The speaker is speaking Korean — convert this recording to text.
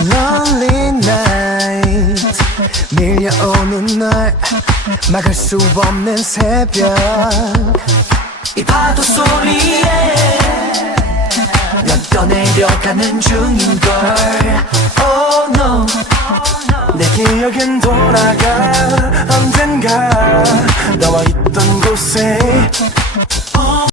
Lonely night 밀려오는 날 막을 수 없는 새벽 이 파도 소리에 몇 더 내려가는 중인걸 Oh no 내 기억엔 돌아가 언젠가 너와 있던 곳에